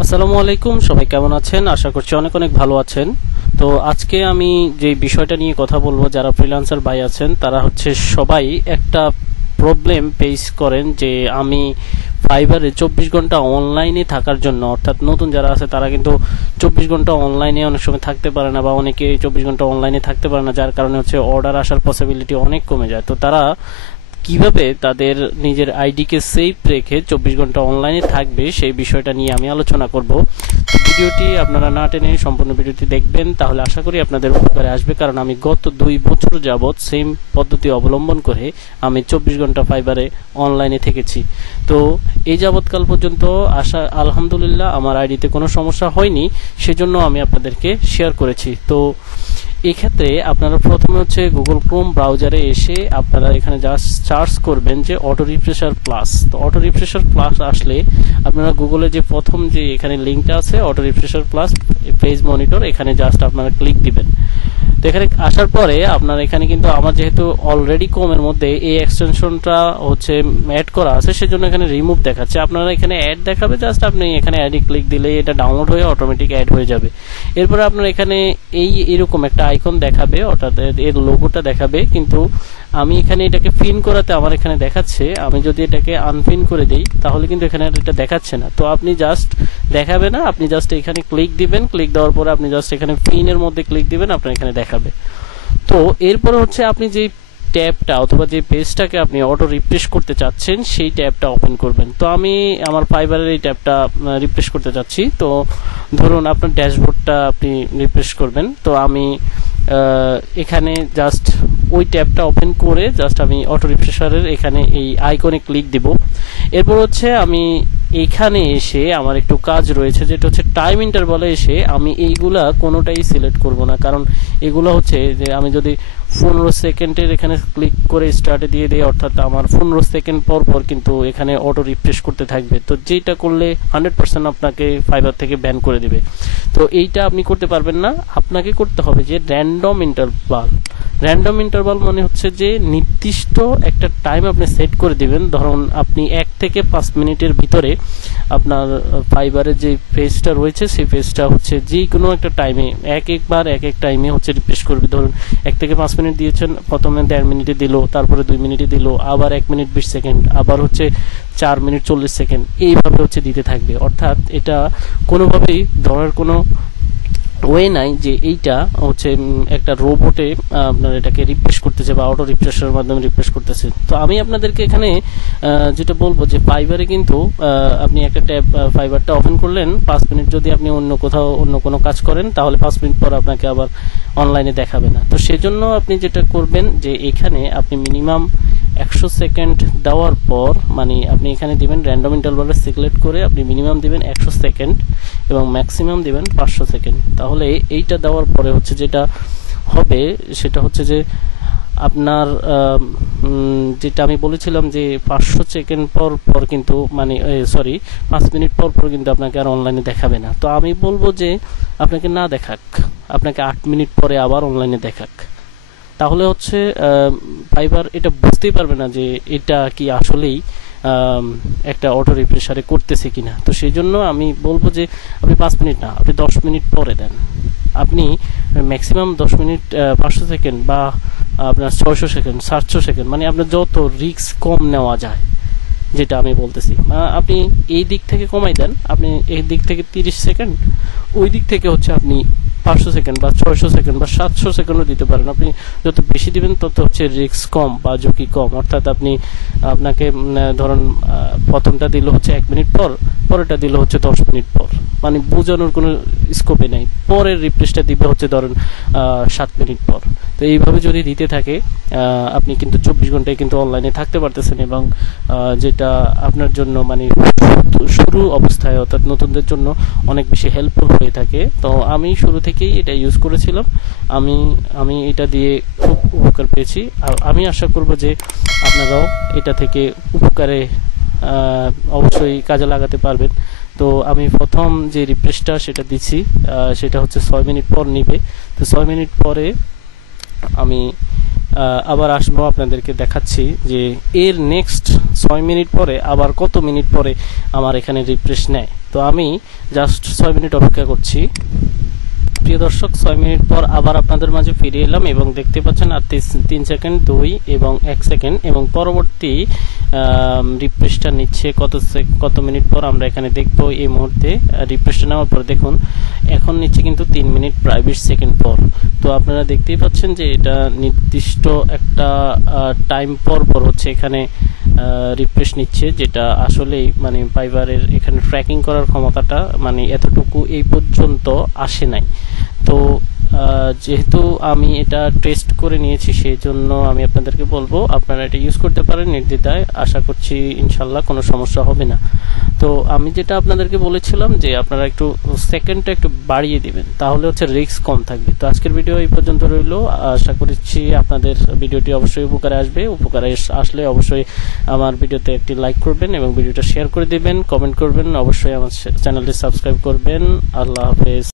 আসসালামু আলাইকুম, সবাই কেমন আছেন? আশা করছি অনেক অনেক ভালো আছেন। তো আজকে আমি যে বিষয়টা নিয়ে কথা বলবো, যারা ফ্রিল্যান্সার ভাই আছেন তারা হচ্ছে সবাই একটা প্রবলেম ফেস করেন যে আমি ফাইবারে 24 ঘন্টা অনলাইনে থাকার জন্য, অর্থাৎ নতুন যারা আছে তারা কিন্তু 24 ঘন্টা অনলাইনে অনেক সময় থাকতে পারে না, বা অনেকে 24 ঘন্টা অনলাইনে থাকতে পারে না, যার কারণে হচ্ছে অর্ডার আসার পসিবিলিটি অনেক কমে যায়। তো তারা কিভাবে তাদের নিজের আইডিকে সেভ রেখে 24 ঘন্টা অনলাইনে থাকবে সেই বিষয়টা নিয়ে আমি আলোচনা করব। তো ভিডিওটি আপনারা না টেনে সম্পূর্ণ ভিডিওটি দেখবেন, তাহলে আশা করি আপনাদের উপকারে আসবে। কারণ আমি গত 2 বছর যাবৎ সেম পদ্ধতি অবলম্বন করে আমি 24 ঘন্টা ফাইবারে অনলাইনে থেকেছি। তো এই যাবৎকাল পর্যন্ত আলহামদুলিল্লাহ আমার আইডিতে কোনো সমস্যা হয়নি, সেজন্য আমি আপনাদেরকে শেয়ার করেছি। তো এক্ষেত্রে আপনারা প্রথমে হচ্ছে গুগল ক্রোম ব্রাউজারে এসে আপনারা এখানে জাস্ট সার্চ করবেন যে অটো রিফ্রেশার প্লাস। তো অটো রিফ্রেশার প্লাস আসলে আপনারা গুগলে যে প্রথম যে এখানে লিঙ্কটা আছে auto refresher plus page monitor, এখানে জাস্ট আপনারা ক্লিক দিবেন। তো এখানে আসার পরে আপনার এখানে কিন্তু আমার যেহেতু অলরেডি ক্রোমের মধ্যে এই এক্সটেনশনটা হচ্ছে অ্যাড করা আছে, সেজন্য এখানে রিমুভ দেখাচ্ছে। আপনারা এখানে অ্যাড দেখাবে, জাস্ট আপনি এখানে অ্যাডে ক্লিক দিলে এটা ডাউনলোড হয়ে অটোমেটিক অ্যাড হয়ে যাবে। এরপরে আপনার এখানে এরকম একটা আইকন দেখাবে, অর্থাৎ এর লোগোটা দেখাবে, কিন্তু আমি এখানে এটাকে পিন করাতে আমার এখানে দেখাচ্ছে। আমি যদি এটাকে আনপিন করে দিই তাহলে কিন্তু এখানে এটা দেখাচ্ছে না। তো আপনি জাস্ট দেখাবে না, আপনি জাস্ট এখানে ক্লিক দিবেন, ক্লিক দেওয়ার পরে আপনি জাস্ট এখানে পিনের মধ্যে ক্লিক দিবেন, আপনার এখানে দেখাবে। তো এরপরে হচ্ছে আপনি যে ট্যাবটা অথবা যে পেজটাকে আপনি অটো রিফ্রেশ করতে চাচ্ছেন সেই ট্যাবটা ওপেন করবেন। তো আমি আমার ফাইবারের এই ট্যাবটা রিফ্রেশ করতে চাচ্ছি। তো ধরুন আপনার ড্যাশবোর্ডটা আপনি রিফ্রেশ করবেন। তো আমি এখানে জাস্ট ওই ট্যাবটা ওপেন করে জাস্ট আমি অটো রিফ্রেশারের এখানে এই আইকনে ক্লিক দিব। এরপর হচ্ছে আমি এখানে এসে আমার একটু কাজ রয়েছে, যেটা হচ্ছে টাইম ইন্টারভালে এসে আমি এইগুলা কোনোটাই সিলেক্ট করব না। কারণ এগুলো হচ্ছে যে আমি যদি 15 সেকেন্ডের এখানে ক্লিক করে স্টার্টে দিয়ে দিই, অর্থাৎ আমার 15 সেকেন্ড পর পর কিন্তু এখানে অটো রিফ্রেশ করতে থাকবে। তো যেটা করলে 100% আপনাকে ফাইবার থেকে ব্যান করে দিবে। তো এইটা আপনি করতে পারবেন না, আপনাকে করতে হবে যে র্যান্ডম ইন্টারভাল। র্যান্ডম ইন্টারভাল মানে হচ্ছে যে নির্দিষ্ট একটা টাইম আপনি সেট করে দিবেন। ধরুন আপনি 1 থেকে 5 মিনিটের ভিতরে আপনার ফাইবারের যে পেজটা রয়েছে সেই পেজটা হচ্ছে যে কোনো একটা টাইমে একবার এক এক টাইমে হচ্ছে রিফ্রেশ করবে। ধরুন 1 থেকে 5 মিনিট দিয়েছেন, প্রথমে 1.5 মিনিটে দিল, তারপরে 2 মিনিটে দিল, আবার 1 মিনিট 20 সেকেন্ড, আবার হচ্ছে 4 মিনিট 40 সেকেন্ড, এইভাবে হচ্ছে দিতে থাকবে। অর্থাৎ এটা কোনোভাবেই ধরার কোনো ওয়ে নাই যে এইটা হচ্ছে একটা রোবটে আপনার এটাকে রিফ্রেশ করতেছে বা অটো রিফ্রেশের মাধ্যমে রিফ্রেশ করতেছে। তো আমি আপনাদেরকে এখানে যেটা বলবো যে ফাইবারে কিন্তু আপনি একটা ট্যাব ফাইবারটা ওপেন করলেন, 5 মিনিট যদি আপনি অন্য কোথাও অন্য কোনো কাজ করেন তাহলে 5 মিনিট পর আপনাকে আবার অনলাইনে দেখাবে না। তো সেজন্য আপনি যেটা করবেন যে এখানে আপনি মিনিমাম 100 সেকেন্ড দেওয়ার পর, মানে আপনি এখানে দিবেন র্যান্ডম ইন্টারভালে সিলেক্ট করে আপনি মিনিমাম দিবেন 100 সেকেন্ড এবং ম্যাক্সিমাম দিবেন 500 সেকেন্ড। তাহলে এইটা দেওয়ার পরে হচ্ছে যেটা হবে সেটা হচ্ছে যে আপনার যেটা আমি বলেছিলাম যে 500 সেকেন্ড পর পর কিন্তু মানে 5 মিনিট পর পর কিন্তু আপনাকে আর অনলাইনে দেখাবে না। তো আমি বলবো যে আপনাকে না দেখাক, আপনাকে 8 মিনিট পরে আবার অনলাইনে দেখাক। তাহলে হচ্ছে ফাইবার এটা বুঝতেই পারবে না যে এটা কি আসলেই একটা অটো রিফ্রেশারে করতেছে কিনা। তো সেই জন্য আমি বলবো যে আপনি 5 মিনিট না, আপনি 10 মিনিট পরে দেন। আপনি ম্যাক্সিমাম 10 মিনিট 500 সেকেন্ড বা আপনার 600 সেকেন্ড 700 সেকেন্ড, মানে আপনার যত রিস্ক কম নেওয়া যায় যেটা আমি বলতেছি, আপনি এই দিক থেকে কমাই দেন। আপনি এই দিক থেকে 30 সেকেন্ড, ওই দিক থেকে হচ্ছে আপনি 500 সেকেন্ড বা 600 সেকেন্ড বা 700 সেকেন্ডও দিতে পারেন। আপনি যত বেশি দিবেন তত হচ্ছে রিস্ক কম বা ঝুঁকি কম। অর্থাৎ আপনাকে ধরুন প্রথমটা দিল হচ্ছে 1 মিনিট পর, পরেরটা দিল হচ্ছে 10 মিনিট পর, মানে বোঝানোর কোনো স্কোপে নেই। পরের রিফ্রেশটা দিবে হচ্ছে ধরুন 7 মিনিট পর। তো এইভাবে যদি দিতে থাকে আপনি কিন্তু 24 ঘন্টায় কিন্তু অনলাইনে থাকতে পারতেছেন, এবং যেটা আপনার জন্য মানে শুরু অবস্থায় অর্থাৎ নতুনদের জন্য অনেক বেশি হেল্পফুল হয়ে থাকে। তো আমি শুরু থেকেই এটা ইউজ করেছিলাম, আমি এটা দিয়ে খুব উপকার পেয়েছি। আর আমি আশা করব যে আপনারাও এটা থেকে উপকারে অবশ্যই কাজে লাগাতে পারবেন। তো আমি প্রথম যে রিফ্রেশটা সেটা দিচ্ছি, সেটা হচ্ছে 6 মিনিট পর নিবে। তো 6 মিনিট পরে আমি আবার আসবো, আপনাদেরকে দেখাচ্ছি যে এর নেক্সট 6 মিনিট পরে আবার কত মিনিট পরে আমার এখানে রিফ্রেশ নেয়। তো আমি জাস্ট 6 মিনিট অপেক্ষা করছি। প্রিয় দর্শক, 6 মিনিট পর আবার আপনাদের মাঝে ফিরে এলাম এবং দেখতে পাচ্ছেন আর 3 সেকেন্ড 2 এবং 1 সেকেন্ড এবং পরবর্তী রিফ্রেশটা নিচ্ছে কত মিনিট পর আমরা এখানে দেখব। এই মুহূর্তে রিফ্রেশটা নেওয়ার পর দেখুন এখন নিচ্ছে কিন্তু 3 মিনিট প্রায় 20 সেকেন্ড পর। তো আপনারা দেখতেই পাচ্ছেন যে এটা নির্দিষ্ট একটা টাইম পর পর হচ্ছে এখানে রিফ্রেশ নিচ্ছে, যেটা আসলেই মানে ফাইবারের এখানে ট্র্যাকিং করার ক্ষমতাটা মানে এতটুকু এই পর্যন্ত আসে নাই। তো যেহেতু আমি এটা টেস্ট করে নিয়েছি সেই জন্য আমি আপনাদেরকে বলবো আপনারা এটা ইউজ করতে পারেন নির্দ্বিধায়। আশা করছি ইনশাল্লাহ কোনো সমস্যা হবে না। তো আমি যেটা আপনাদেরকে বলেছিলাম যে আপনারা একটু সেকেন্ডটা একটু বাড়িয়ে দিবেন, তাহলে হচ্ছে রিস্ক কম থাকবে। তো আজকের ভিডিও এই পর্যন্ত রইল। আশা করছি আপনাদের ভিডিওটি অবশ্যই উপকারে আসবে। উপকারে আসলে অবশ্যই আমার ভিডিওতে একটি লাইক করবেন এবং ভিডিওটা শেয়ার করে দিবেন, কমেন্ট করবেন, অবশ্যই আমার চ্যানেলটি সাবস্ক্রাইব করবেন। আল্লাহ হাফেজ।